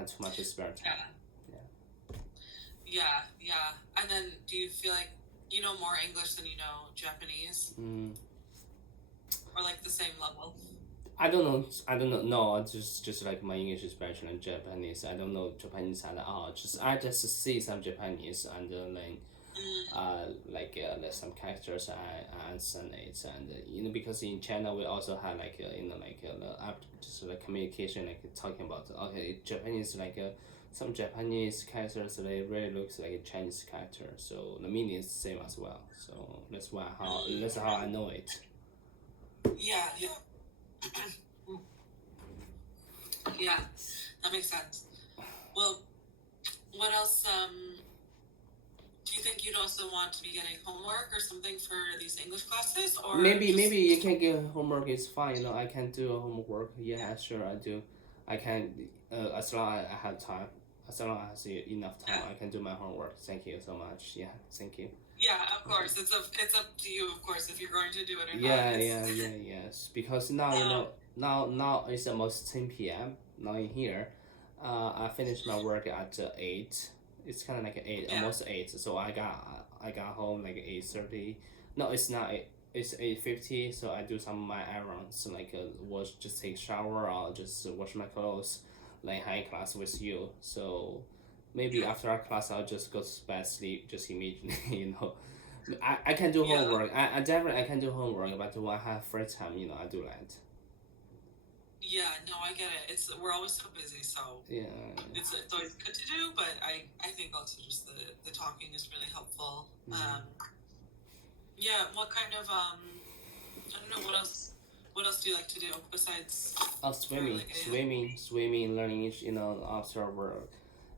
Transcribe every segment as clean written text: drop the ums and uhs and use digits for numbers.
have too much spare time. Yeah. Yeah. Yeah. And then do you feel like you know more English than you know Japanese? Mm. Or like the same level? I don't know. I don't know. No, just like my English is better than Japanese. I don't know Japanese at all. I just see some Japanese and then Mm, there's some characters I understand it and because in China we also have like the app just like communication like talking about okay Japanese some Japanese characters they really looks like a Chinese character so the meaning is the same as well so that's how I know it. yeah. Yeah, that makes sense. Well, what else do you think you'd also want to be getting homework or something for these English classes or Maybe just you can get homework is fine. I can do a homework. Yeah, sure I do. I can as long as I have time. As long as I have enough time, yeah. I can do my homework. Thank you so much. Yeah, thank you. Yeah, of course. It's up to you, of course, if you're going to do it or not. Yeah, It's yes. Because now um now it's almost 10 p.m. Now in here, I finished my work at 8. It's kind of like 8, yeah. almost 8. So I got home like 8:30. No, it's not 8. It's 8:50. So I do some of my errands like wash, just take shower or just wash my clothes, like high class with you. So maybe Yeah. after our class I'll just go to bed sleep just immediately. I can do Yeah. homework. I definitely I can do homework, but when I have free time, I do that. Yeah, no, I get it. We're always so busy, so Yeah. it's always good to do, but I think also just the talking is really helpful. Yeah, what kind of I don't know what else do you like to do besides Oh, for swimming, like a swimming, learning each, after work,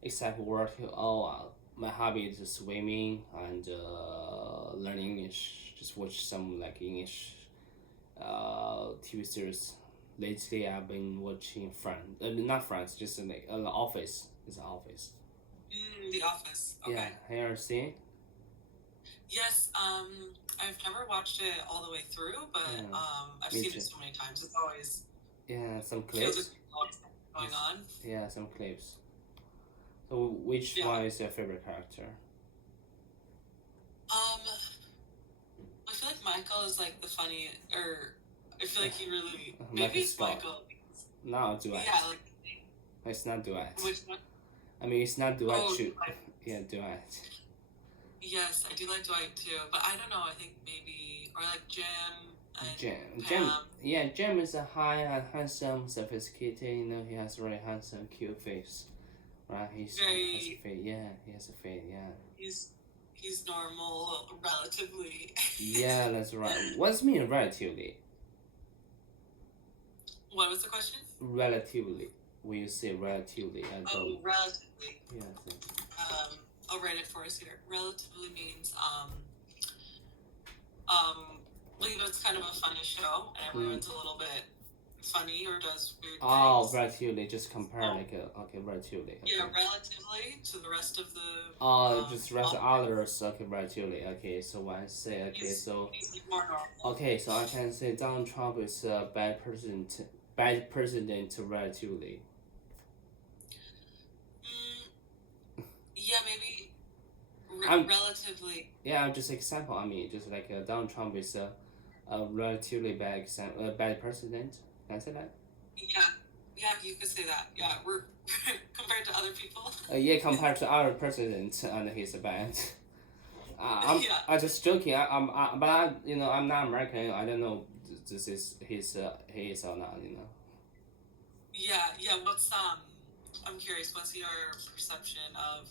except work. Oh, my hobby is swimming and learning English. Just watch some like English TV series. Lately, I've been watching Friends. Not Friends, just like The Office. It's an Office. The Office? Yeah, Okay. have you ever seen it? Yes, I've never watched it all the way through, but Yeah, I've me seen it too. so many times. It's always Yeah, some feels like clips. there's always something going Yes. on. Yeah, some clips. So, which Yeah. one is your favorite character? Um, I feel like Michael is like the funny, or I feel like he really maybe Michael it's Scott. Michael. No, duet. Yeah, like It's not duet. which one? I mean, it's not duet. Oh, Shoot. Dwight. Yeah, duet. Yes, I do like Dwight too, but I don't know. I think maybe or like Jim Jim. and Jim. Pam. Yeah, Jim is a high and handsome, sophisticated. He has a really handsome, cute face. Right? He has a Very. face. Yeah, he has a face. Yeah. He's normal, relatively. Yeah, that's right. What's mean relatively? What was the question? Relatively. When you say relatively, I Oh, don't. relatively. Yeah. I'll write it for us here. Relatively means um, it's kind of a funny show, and everyone's a little bit funny or does weird Oh, things. relatively. Just compare Oh, like okay, relatively. Okay. yeah, relatively to the rest of the Just rest others. Okay, relatively. Okay, so when I say okay, so he's like more normal. okay, so I can say Donald Trump is a bad president relatively. Yeah, maybe I'm relatively. Yeah, just example. I mean, just like Donald Trump is a relatively bad president. Can I say that? Yeah, you could say that. Yeah, we're compared to other people. Yeah, compared to our president, and he's a bad. Yeah, I'm just joking. But I'm not American. I don't know. This is he is or not. yeah. I'm curious. What's your perception of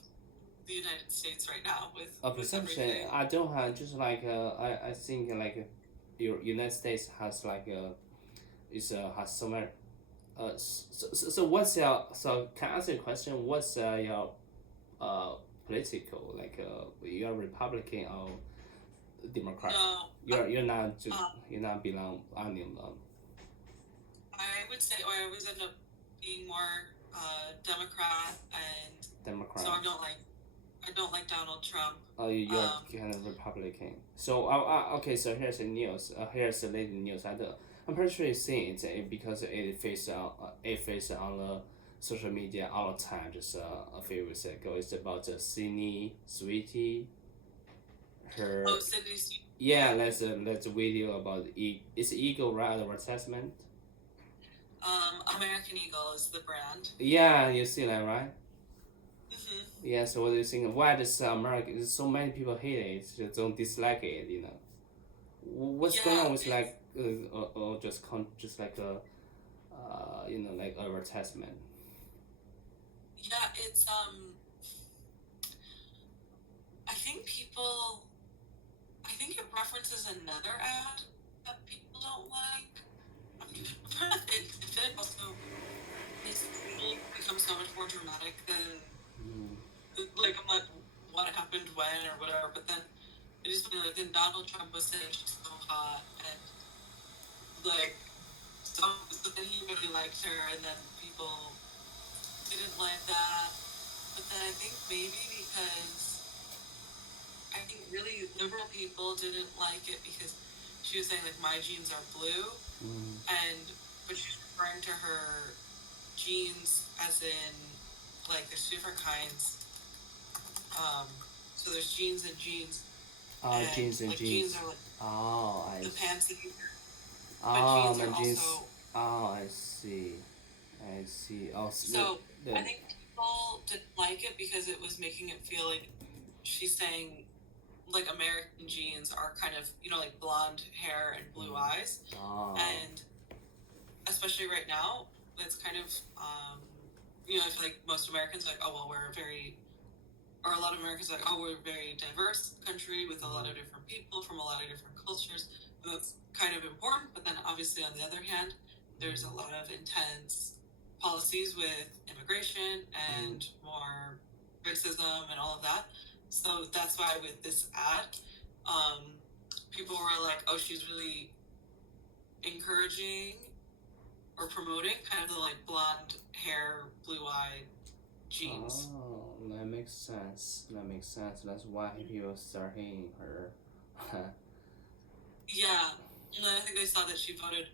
the United States right now A with perception. everything? I don't have just like I think like your United States has like has so many. So what's your so can I ask you a question? What's your political like you're Republican or Democrat? No, You're not just um, you're not belong any of them. I would say, or I always end up being more Democrat, and so Democrat. I don't like Donald Trump. Oh, you're Um, kind of Republican. So, okay. So here's the news. Here's the latest news. I'm pretty sure you've seen it because it faced on the social media all the time. Just a few weeks ago, it's about Sydney Sweetie. Her Oh, Sydney. yeah, that's a video about it's Eagle right advertisement. American Eagle is the brand. Yeah, you see that right? Hmm. Yeah. So what do you think? Why does American? So many people hate it. Just don't dislike it. What's going Yeah, on with it's like or just like a like advertisement. yeah, it's I think people I think it references another ad that people don't like. I'm trying to think if it also makes people become so much more dramatic than Mm. like I'm like what happened when or whatever, but then it just like then Donald Trump was saying she's so hot and like so then he really liked her and then people didn't like that. But then I think maybe because I think really liberal people didn't like it because she was saying like my jeans are blue Mm. and but she's referring to her jeans as in like there's different kinds. Um, so there's jeans and jeans and Jeans and like jeans jeans. are like Oh, I the see. pants that you wear, but Oh, jeans my are jeans. also Oh, I see. I see. Oh, so I the think people didn't like it because it was making it feel like she's saying like American jeans are kind of like blonde hair and blue eyes, oh. and especially right now, it's kind of I feel like most Americans are like oh well we're very or a lot of Americans are like oh we're a very diverse country with a lot of different people from a lot of different cultures. And that's kind of important, but then obviously on the other hand, there's a lot of intense policies with immigration and more racism and all of that. So that's why with this ad, um, people were like, "Oh, she's really encouraging or promoting kind of the like blonde hair, blue-eyed jeans." Oh, that makes sense. That makes sense. That's why people start hating her. Yeah, and then I think they saw that she voted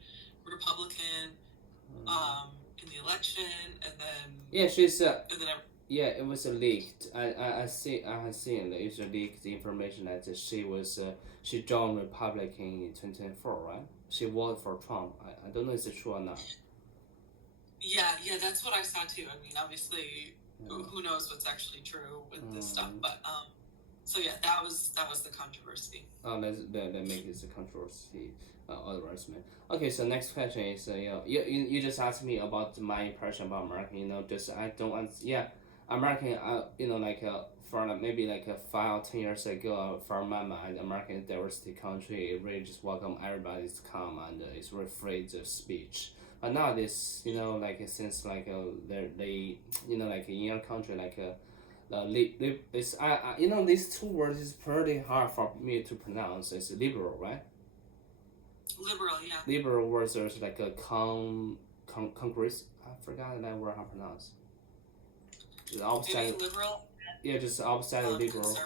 Republican in the election, and then Yeah, she's and then yeah, it was leaked. I have seen that it's a leaked information that she joined Republican in 2024, right? She voted for Trump. I don't know if it's true or not. yeah, that's what I saw too. I mean, obviously, Yeah. who knows what's actually true with this stuff, Mm. but so yeah, that was the controversy. Oh, that makes it a controversy. Otherwise, man. Okay, so next question is you just asked me about my impression about American. Just I don't yeah, American. For like maybe like 5 or 10 years ago, from my mind, American diversity country it really just welcome everybody to come and it's very free of speech. But nowadays, since they like in your country it's these two words is pretty hard for me to pronounce. It's liberal, right? Liberal, yeah. Liberal versus like a congress. I forgot that word how to pronounce. The opposite. Maybe liberal. Yeah, just opposite of liberal.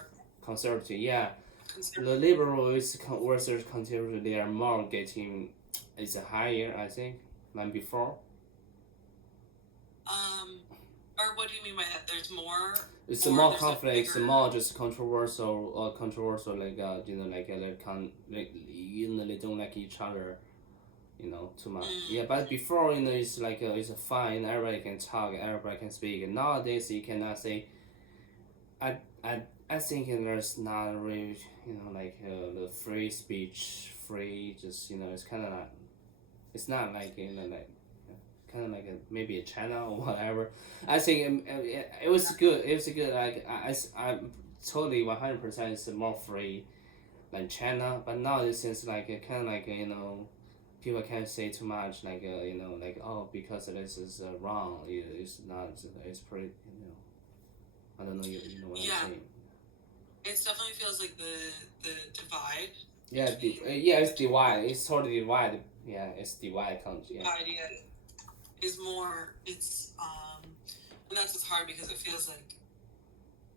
Conservative. Yeah, Conservative. the liberal is versus conservative. They are more getting. It's higher, I think, than before. Or what do you mean by that? There's more. It's or more there's a conflict. It's bigger- more just controversial like they don't like each other, too much. Yeah, but before it's like it's fine. Everybody can talk. Everybody can speak. Nowadays you cannot say. I think there's not really the free speech, free just it's kind of like it's not like like kind of like maybe a China or whatever. I think it was good. It was good. Like I'm totally 100% is more free than China. But now it seems like kind of like people can't say too much like like oh because this is wrong. It's not. It's pretty. I don't know. You know what Yeah. I'm saying. It definitely feels like the divide. Yeah. It's divide. It's totally divided. Yeah, it's divide country. Yeah. Idea is more. It's and that's what's hard because it feels like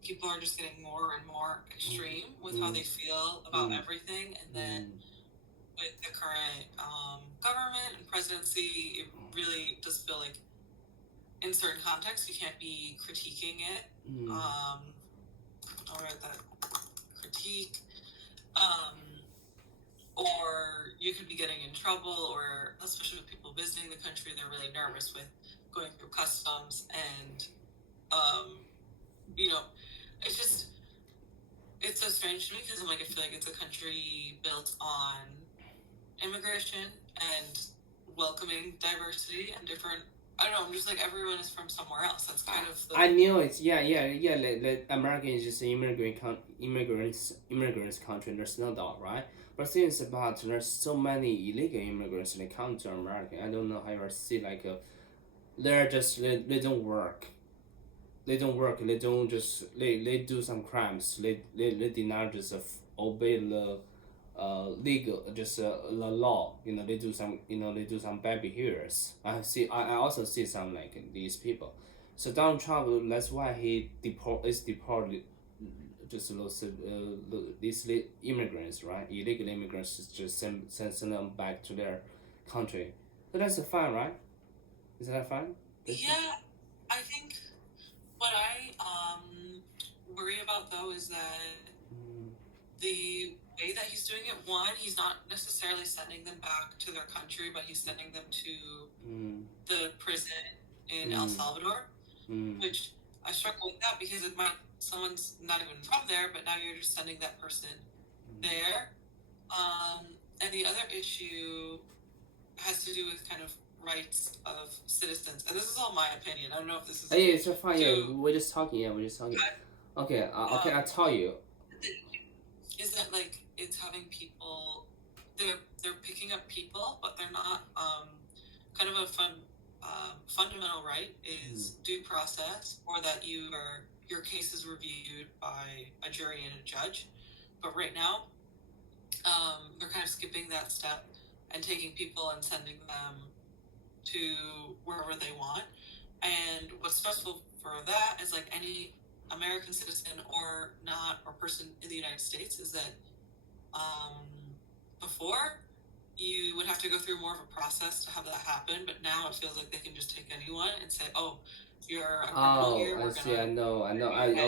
people are just getting more and more extreme with how they feel about everything, and then with the current government and presidency, it really does feel like in certain contexts, you can't be critiquing it. Or that critique. Or you could be getting in trouble, or especially with people visiting the country, they're really nervous with going through customs, and you know, it's just it's so strange to me because I'm like, I feel like it's a country built on immigration and welcoming diversity and different. I don't know. I'm just like, everyone is from somewhere else. That's kind of the. I knew it. Yeah. America is just an immigrants country. There's no doubt, right? But thing is about there's so many illegal immigrants that come to America. I don't know how you see like they're just they don't work. They don't work. They don't just they do some crimes. They did not just obey the legal just the law. They do some they do some bad behaviors. I also see some like these people. So Donald Trump, that's why he is deported just these immigrants, right? Illegal immigrants, just send them back to their country. So that's fine, right? Is that fine? Yeah, I think what I worry about though is that the way that he's doing it, one, he's not necessarily sending them back to their country, but he's sending them to the prison in El Salvador, which I struggle with that because it might someone's not even from there, but now you're just sending that person there. And the other issue has to do with kind of rights of citizens, and this is all my opinion. I don't know if this is. Hey, it's fine. Yeah, we're just talking. Yeah, we're just talking. Okay. Okay, I'll tell you. Is that like it's having people? They're picking up people, but they're not. Kind of a fundamental right is due process, or that your case is reviewed by a jury and a judge. But right now, they're kind of skipping that step and taking people and sending them to wherever they want. And what's stressful for that is like any American citizen or not, or person in the United States, is that before you would have to go through more of a process to have that happen, but now it feels like they can just take anyone and say, "Oh, you're a criminal here." I see. I know.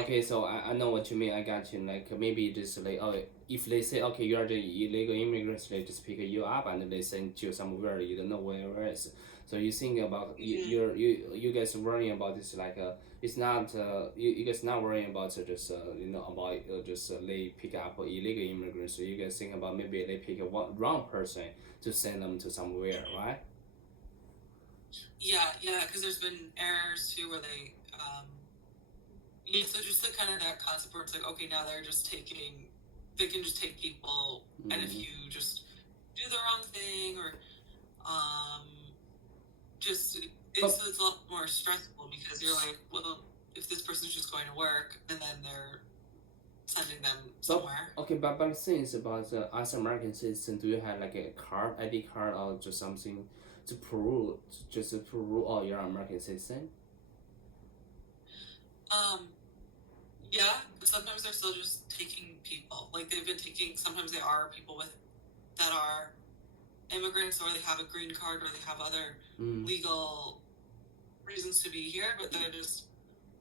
Okay, so I know what you mean. I got you. Like maybe just like if they say okay, you are the illegal immigrants, they just pick you up and they send you somewhere you don't know where it is. So you think about you guys worrying about this like it's not you guys not worrying about just about just they pick up illegal immigrants. So you guys think about maybe they pick a wrong person to send them to somewhere, right? Yeah, because there's been errors too where they so just the kind of that concept where it's like, okay, now they can just take people, and if you just do the wrong thing or just it's a lot more stressful because you're like, well, if this person's just going to work and then they're sending them somewhere. But the thing is about as American citizen, do you have like a card, ID card, or just something to prove oh, you're an American citizen? Yeah, but sometimes they're still just taking people. Like they've been taking. Sometimes they are people that are immigrants, or they have a green card, or they have other legal reasons to be here, but they're just.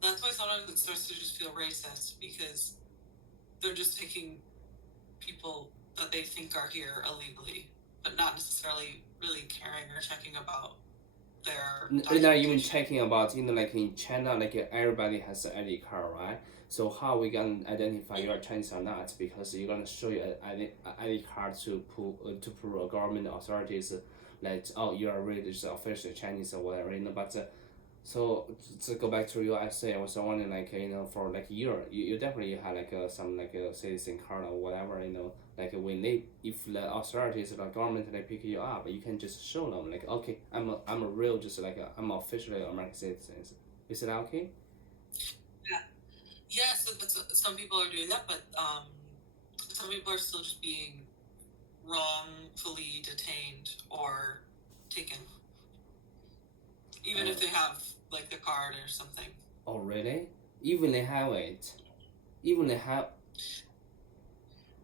That's why sometimes it starts to just feel racist because they're just taking people that they think are here illegally, but not necessarily really caring or checking about their. They're not even checking about like in China, like everybody has an ID card, right? So how we can identify you're Chinese or not? Because you're gonna show your ID card to prove government authorities that oh you are really just officially Chinese or whatever, But so to go back to USA, I was wondering like for like Europe, you definitely have like some like a citizen card or whatever, like when if the authorities or the government they pick you up, you can just show them like okay, I'm a real just like I'm officially American citizen. Is it okay? Yeah, so some people are doing that, but some people are still just being wrongfully detained or taken, even if they have like the card or something. Oh really? Even they have it. Even they have.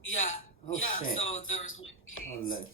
Yeah. Oh yeah. shit. So there was one case